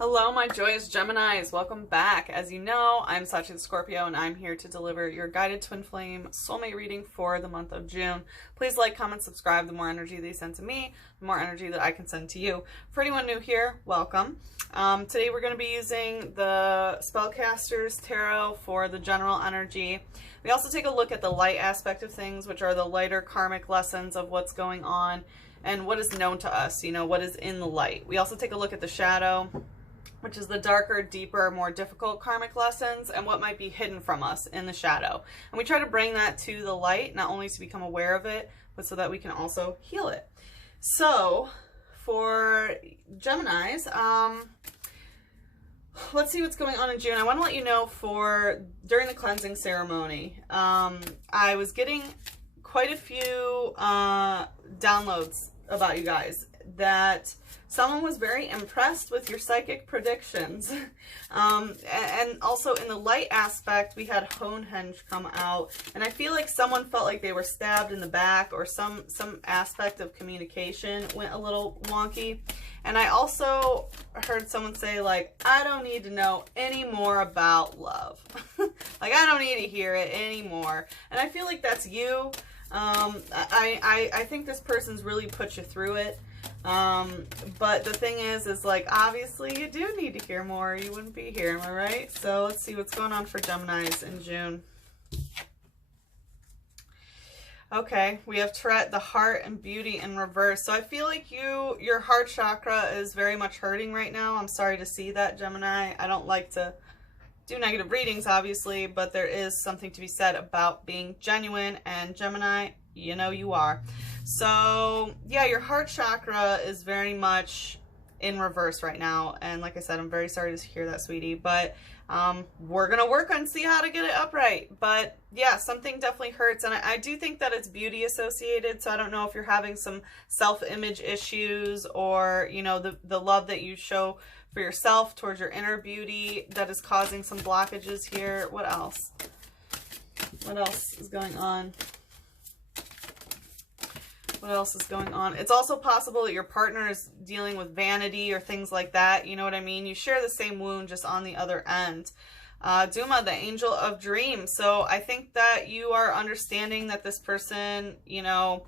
Hello, my joyous Geminis. Welcome back. As you know, I'm Sachi the Scorpio, and I'm here to deliver your guided twin flame soulmate reading for the month of June. Please like, comment, subscribe. The more energy that you send to me, the more energy that I can send to you. For anyone new here, welcome. Today we're going to be using the Spellcaster's Tarot for the general energy. We also take a look at the light aspect of things, which are the lighter karmic lessons of what's going on and what is known to us, you know, what is in the light. We also take a look at the shadow, which is the darker, deeper, more difficult karmic lessons and what might be hidden from us in the shadow. And we try to bring that to the light, not only to become aware of it, but so that we can also heal it. So for Geminis, let's see what's going on in June. I want to let you know during the cleansing ceremony, I was getting quite a few downloads about you guys that someone was very impressed with your psychic predictions. And also in the light aspect, we had Honehenge come out, and I feel like someone felt like they were stabbed in the back, or some aspect of communication went a little wonky. And I also heard someone say, like, I don't need to know any more about love. Like, I don't need to hear it anymore. And I feel like that's you. I think this person's really put you through it. But the thing is like, obviously you do need to hear more, you wouldn't be here, am I right? So let's see what's going on for Geminis in June. Okay, we have Tourette, the heart, and beauty in reverse. So I feel like your heart chakra is very much hurting right now. I'm sorry to see that, Gemini. I don't like to do negative readings, obviously, but there is something to be said about being genuine, and Gemini, you know you are. So yeah, your heart chakra is very much in reverse right now, and like I said, I'm very sorry to hear that, sweetie, but we're gonna work on see how to get it upright. But yeah, something definitely hurts, and I do think that it's beauty associated. So I don't know if you're having some self-image issues, or you know, the love that you show for yourself towards your inner beauty that is causing some blockages here. What else is going on? What else is going on? It's also possible that your partner is dealing with vanity or things like that. You know what I mean? You share the same wound, just on the other end. Duma, the angel of dreams. So I think that you are understanding that this person, you know,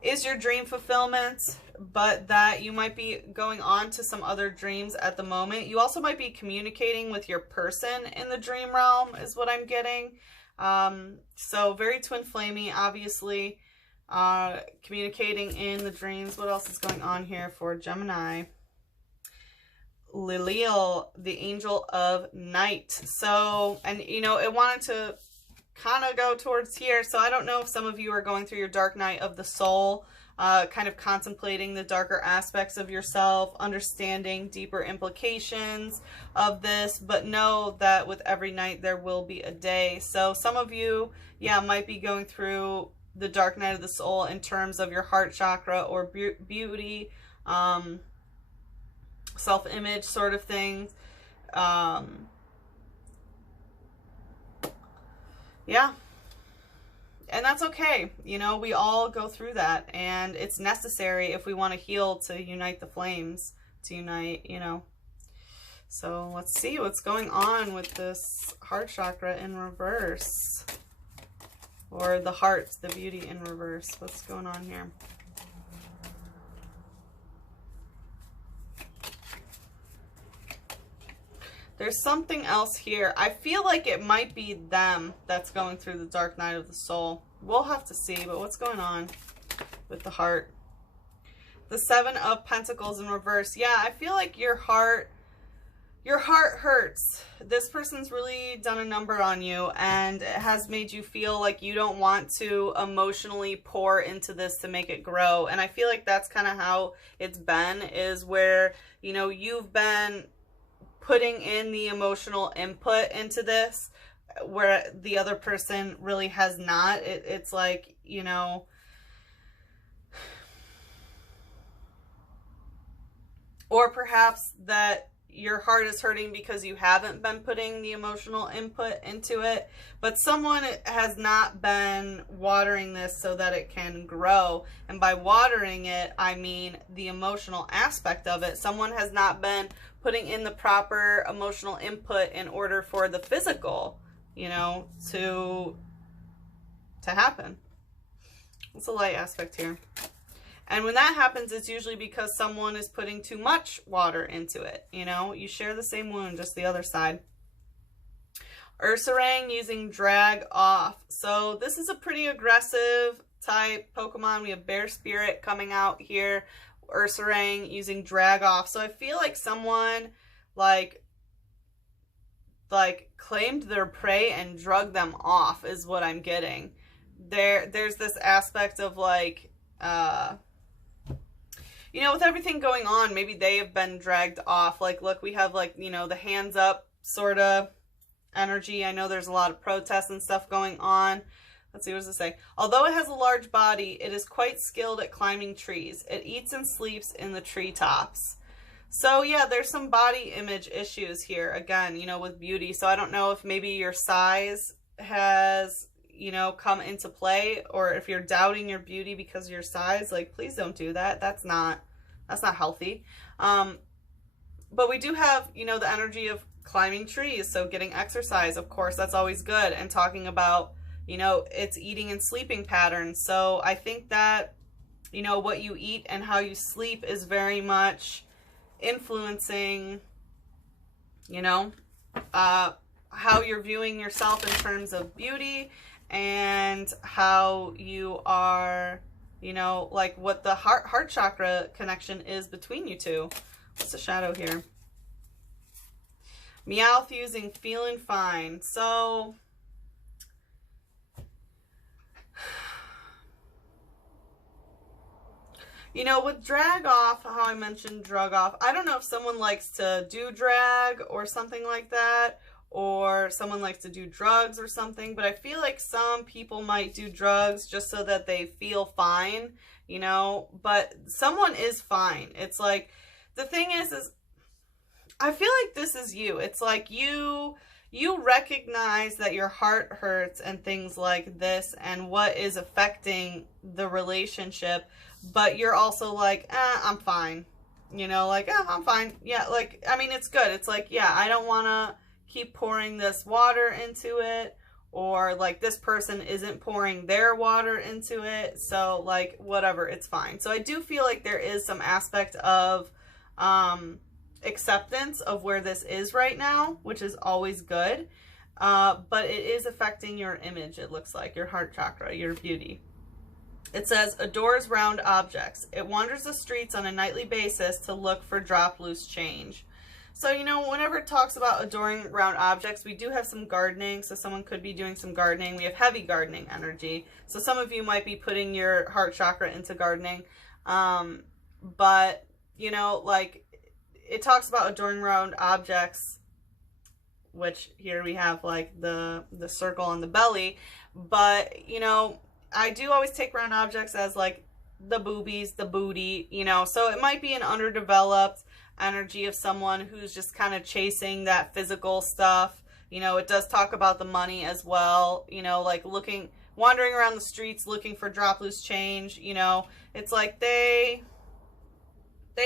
is your dream fulfillment, but that you might be going on to some other dreams at the moment. You also might be communicating with your person in the dream realm, is what I'm getting. So very twin flamey, obviously. Communicating in the dreams. What else is going on here for Gemini? Lilial, the angel of night. So, and you know, it wanted to kind of go towards here. So I don't know if some of you are going through your dark night of the soul, kind of contemplating the darker aspects of yourself, understanding deeper implications of this, but know that with every night there will be a day. So some of you, yeah, might be going through the dark night of the soul in terms of your heart chakra or beauty, self-image sort of things. Yeah. And that's okay. You know, we all go through that, and it's necessary if we want to heal, to unite the flames, to unite, you know. So let's see what's going on with this heart chakra in reverse. Or the heart, the beauty in reverse. What's going on here? There's something else here. I feel like it might be them that's going through the dark night of the soul. We'll have to see, but what's going on with the heart? The Seven of Pentacles in reverse. Yeah, I feel like your heart hurts. This person's really done a number on you, and it has made you feel like you don't want to emotionally pour into this to make it grow. And I feel like that's kind of how it's been, is where, you know, you've been putting in the emotional input into this, where the other person really has not. It's like, you know, or perhaps that your heart is hurting because you haven't been putting the emotional input into it, but someone has not been watering this so that it can grow. And by watering it, I mean the emotional aspect of it. Someone has not been putting in the proper emotional input in order for the physical, you know, to happen. It's a light aspect here. And when that happens, it's usually because someone is putting too much water into it. You know, you share the same wound, just the other side. Ursaring using drag off. So this is a pretty aggressive type Pokemon. We have Bear Spirit coming out here. Ursaring using drag off. So I feel like someone like claimed their prey and drug them off is what I'm getting. There's this aspect of like, you know, with everything going on, maybe they have been dragged off. Like, look, we have like, you know, the hands up sort of energy. I know there's a lot of protests and stuff going on. Let's see, what does it say? Although it has a large body, it is quite skilled at climbing trees. It eats and sleeps in the treetops. So yeah, there's some body image issues here. Again, you know, with beauty. So I don't know if maybe your size has, you know, come into play, or if you're doubting your beauty because of your size. Like, please don't do that. That's not healthy. But we do have, you know, the energy of climbing trees. So getting exercise, of course, that's always good. And talking about, you know, it's eating and sleeping patterns. So I think that, you know, what you eat and how you sleep is very much influencing, you know, how you're viewing yourself in terms of beauty, and how you are, you know, like what the heart chakra connection is between you two. What's the shadow here? Meowth using feeling fine. So you know, with drag off, how I mentioned drug off, I don't know if someone likes to do drag or something like that, or someone likes to do drugs or something, but I feel like some people might do drugs just so that they feel fine, you know, but someone is fine. It's like, the thing is I feel like this is you. It's like you recognize that your heart hurts and things like this and what is affecting the relationship, but you're also like, I'm fine. You know, like, I'm fine. Yeah, like, I mean, it's good. It's like, yeah, I don't want to keep pouring this water into it, or like this person isn't pouring their water into it. So like, whatever, it's fine. So I do feel like there is some aspect of acceptance of where this is right now, which is always good. But it is affecting your image, it looks like, your heart chakra, your beauty. It says, adores round objects. It wanders the streets on a nightly basis to look for drop loose change. So, you know, whenever it talks about adoring round objects, we do have some gardening. So someone could be doing some gardening. We have heavy gardening energy. So some of you might be putting your heart chakra into gardening. But, you know, like, it talks about adoring round objects, which here we have like the circle on the belly. But, you know, I do always take round objects as like the boobies, the booty, you know, so it might be an underdeveloped energy of someone who's just kind of chasing that physical stuff. You know, it does talk about the money as well, you know, like wandering around the streets looking for drop loose change. You know, it's like they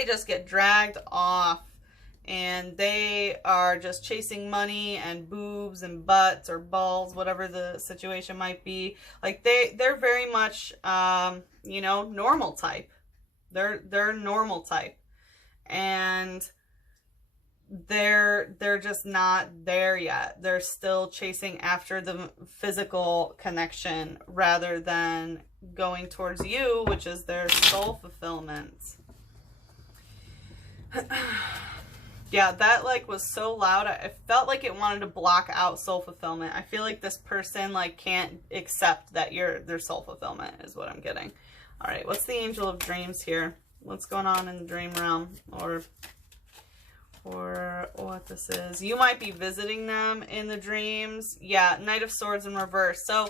just get dragged off and they are just chasing money and boobs and butts or balls, whatever the situation might be. Like they're very much, you know, normal type. They're normal type, and they're just not there yet. They're still chasing after the physical connection rather than going towards you, which is their soul fulfillment. Yeah, that like was so loud. I felt like it wanted to block out soul fulfillment. I feel like this person like can't accept that their soul fulfillment is what I'm getting. All right, what's the Angel of Dreams here? What's going on in the dream realm, or what this is? You might be visiting them in the dreams. Yeah, Knight of Swords in reverse. So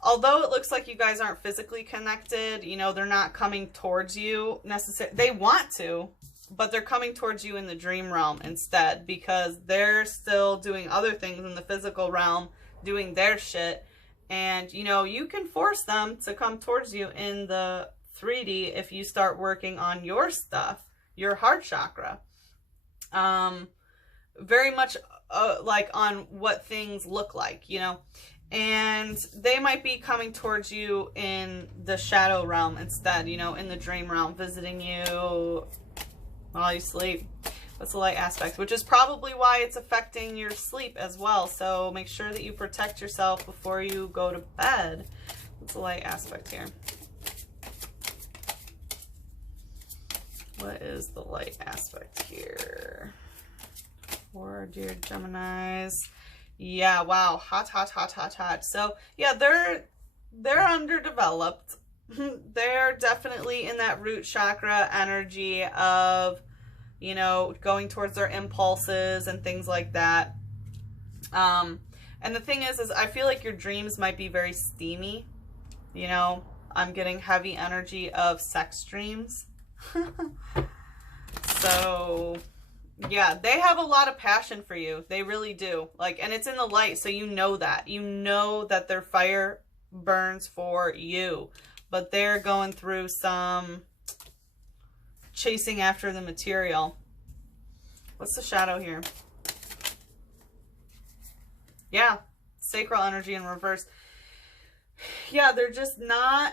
although it looks like you guys aren't physically connected, you know, they're not coming towards you necessarily. They want to. but they're coming towards you in the dream realm instead, because they're still doing other things in the physical realm, doing their shit. And, you know, you can force them to come towards you in the 3D if you start working on your stuff, your heart chakra. Very much like on what things look like, you know. And they might be coming towards you in the shadow realm instead, you know, in the dream realm, visiting you while you sleep. That's the light aspect, which is probably why it's affecting your sleep as well. So make sure that you protect yourself before you go to bed. What's the light aspect here? What is the light aspect here? For dear Geminis. Yeah, wow. Hot, hot, hot, hot, hot. So, yeah, they're underdeveloped. They're definitely in that root chakra energy of, you know, going towards their impulses and things like that. And the thing is I feel like your dreams might be very steamy. You know, I'm getting heavy energy of sex dreams. So... yeah, they have a lot of passion for you. They really do. Like, and it's in the light, so you know that. You know that their fire burns for you. But they're going through some chasing after the material. What's the shadow here? Yeah, sacral energy in reverse. Yeah, they're just not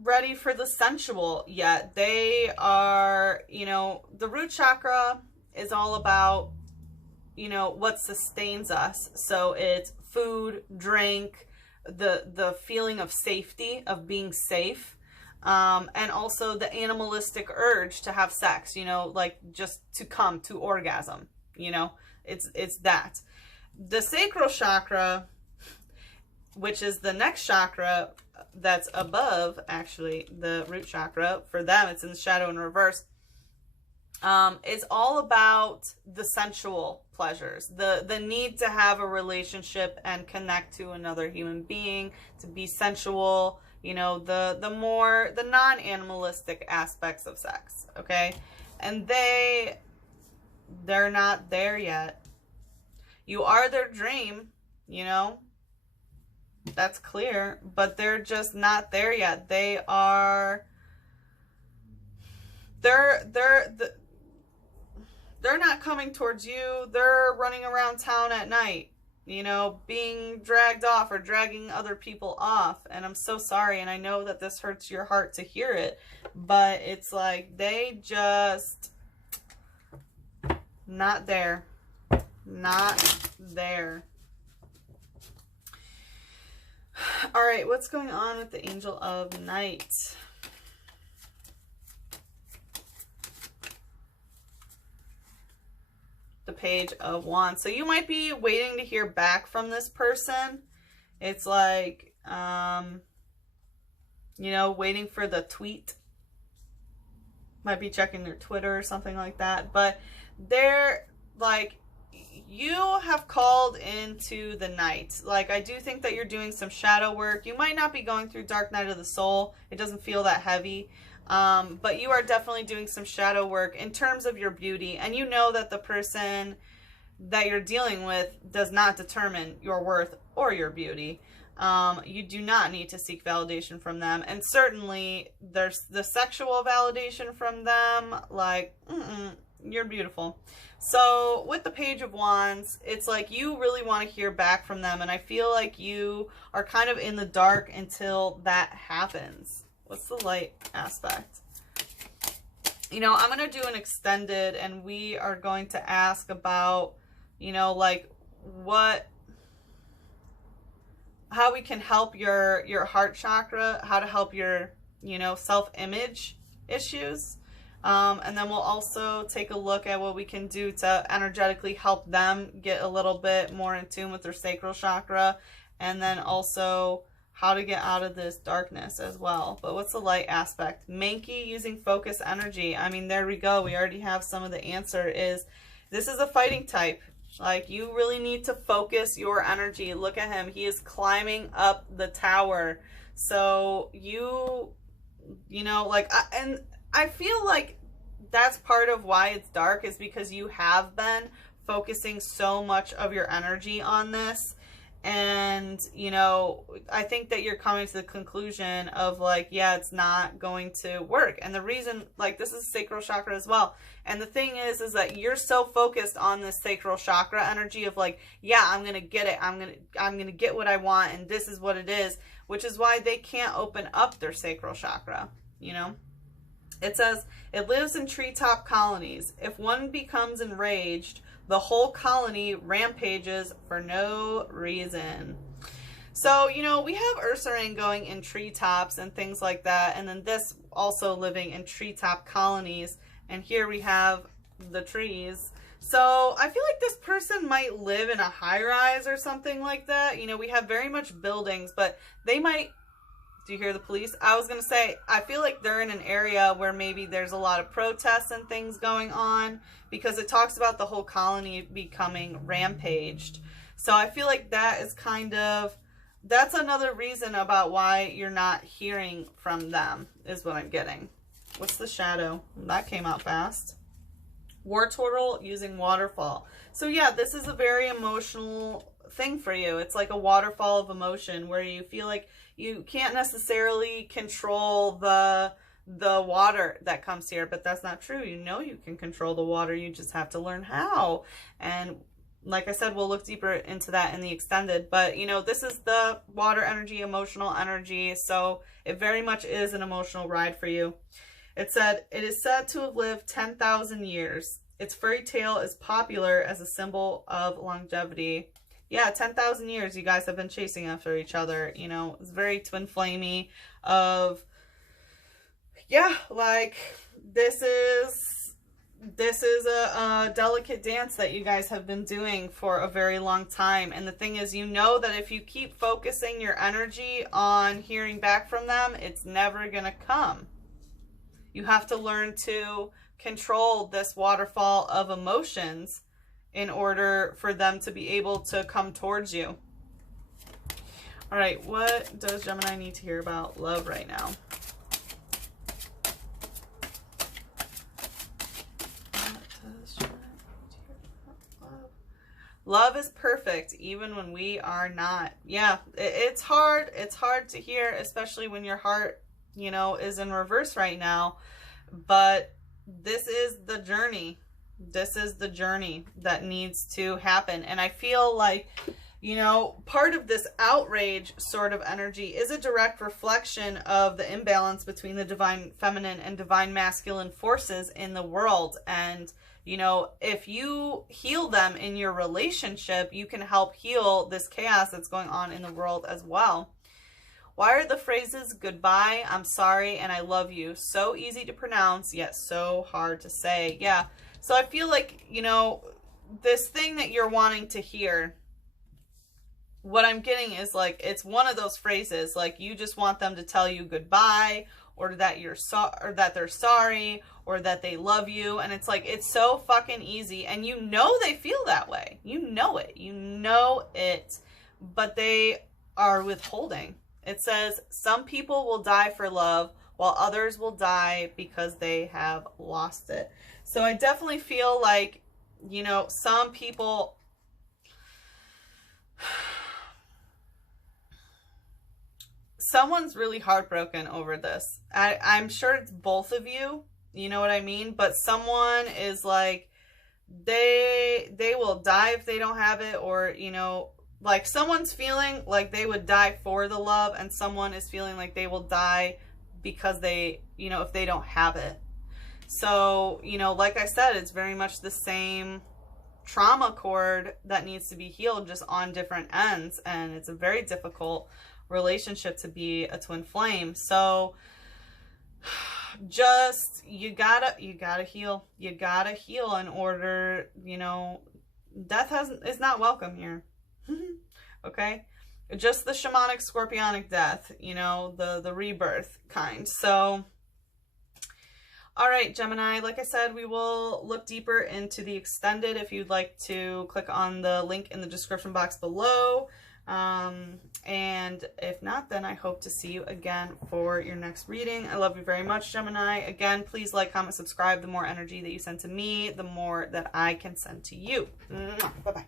ready for the sensual yet. They are, you know, the root chakra is all about, you know, what sustains us. So it's food, drink, the feeling of safety, of being safe, and also the animalistic urge to have sex, you know, like just to come to orgasm, you know, it's that. The sacral chakra, which is the next chakra that's above, actually, the root chakra, for them, it's in the shadow in reverse. It's all about the sensual pleasures, the need to have a relationship and connect to another human being, to be sensual, you know, the non-animalistic aspects of sex, okay? And they're not there yet. You are their dream, you know, that's clear, but they're just not there yet. They're not coming towards you. They're running around town at night, you know, being dragged off or dragging other people off. And I'm so sorry. And I know that this hurts your heart to hear it, but it's like they just not there. Not there. All right, what's going on with the Angel of Night? The Page of Wands. So you might be waiting to hear back from this person. It's like, you know, waiting for the tweet. Might be checking their Twitter or something like that. But they're like, you have called into the night. Like, I do think that you're doing some shadow work. You might not be going through dark night of the soul. It doesn't feel that heavy. But you are definitely doing some shadow work in terms of your beauty. And you know that the person that you're dealing with does not determine your worth or your beauty. You do not need to seek validation from them. And certainly there's the sexual validation from them. Like, you're beautiful. So with the Page of Wands, it's like you really want to hear back from them. And I feel like you are kind of in the dark until that happens. What's the light aspect? You know, I'm going to do an extended, and we are going to ask about, you know, like how we can help your heart chakra, how to help your, you know, self-image issues. And then we'll also take a look at what we can do to energetically help them get a little bit more in tune with their sacral chakra. And then also how to get out of this darkness as well. But what's the light aspect? Mankey using focus energy. I mean, there we go. We already have some of the answer. Is this is a fighting type. Like, you really need to focus your energy. Look at him. He is climbing up the tower. So you know, like, and I feel like that's part of why it's dark, is because you have been focusing so much of your energy on this. And, you know, I think that you're coming to the conclusion of like, yeah, it's not going to work. And the reason, like, this is sacral chakra as well. And the thing is that you're so focused on this sacral chakra energy of like, yeah, I'm going to get it. I'm going to get what I want. And this is what it is, which is why they can't open up their sacral chakra, you know? It says, it lives in treetop colonies. If one becomes enraged, the whole colony rampages for no reason. So, you know, we have Ursaring going in treetops and things like that. And then this also living in treetop colonies. And here we have the trees. So I feel like this person might live in a high rise or something like that. You know, we have very much buildings, but they might... Do you hear the police? I was going to say, I feel like they're in an area where maybe there's a lot of protests and things going on, because it talks about the whole colony becoming rampaged. So I feel like that is kind of, that's another reason about why you're not hearing from them, is what I'm getting. What's the shadow? That came out fast. War turtle using waterfall. So yeah, this is a very emotional thing for you. It's like a waterfall of emotion where you feel like you can't necessarily control the water that comes here, but that's not true. You know you can control the water. You just have to learn how. And like I said, we'll look deeper into that in the extended. But, you know, this is the water energy, emotional energy. So it very much is an emotional ride for you. It said, it is said to have lived 10,000 years. Its furry tail is popular as a symbol of longevity. Yeah, 10,000 years you guys have been chasing after each other. You know, it's very twin flamey of, yeah, like this is a delicate dance that you guys have been doing for a very long time. And the thing is, you know that if you keep focusing your energy on hearing back from them, it's never going to come. You have to learn to control this waterfall of emotions in order for them to be able to come towards you. All right, what does Gemini need to hear about love right now? What does Gemini need to hear about love? Love is perfect, even when we are not. Yeah, it's hard. It's hard to hear, especially when your heart, you know, is in reverse right now. But this is the journey. This is the journey that needs to happen. And I feel like, you know, part of this outrage sort of energy is a direct reflection of the imbalance between the divine feminine and divine masculine forces in the world. And, you know, if you heal them in your relationship, you can help heal this chaos that's going on in the world as well. Why are the phrases goodbye, I'm sorry, and I love you so easy to pronounce, yet so hard to say? Yeah. So I feel like, you know, this thing that you're wanting to hear, what I'm getting is like, it's one of those phrases, like you just want them to tell you goodbye, or that or that they're sorry, or that they love you. And it's like, it's so fucking easy. And you know they feel that way. You know it, but they are withholding. It says, some people will die for love, while others will die because they have lost it. So I definitely feel like, you know, some people, someone's really heartbroken over this. I'm sure it's both of you, you know what I mean? But someone is like, they will die if they don't have it, or, you know, like someone's feeling like they would die for the love, and someone is feeling like they will die because they, you know, if they don't have it. So, you know, like I said, it's very much the same trauma cord that needs to be healed, just on different ends. And it's a very difficult relationship to be a twin flame. So just, you gotta heal. You gotta heal in order, you know, death is not welcome here. Okay? Just the shamanic scorpionic death, you know, the rebirth kind. So, all right, Gemini, like I said, we will look deeper into the extended. If you'd like to click on the link in the description box below, And if not, then I hope to see you again for your next reading. I love you very much, Gemini. Again, please like, comment, subscribe. The more energy that you send to me, the more that I can send to you. Bye-bye.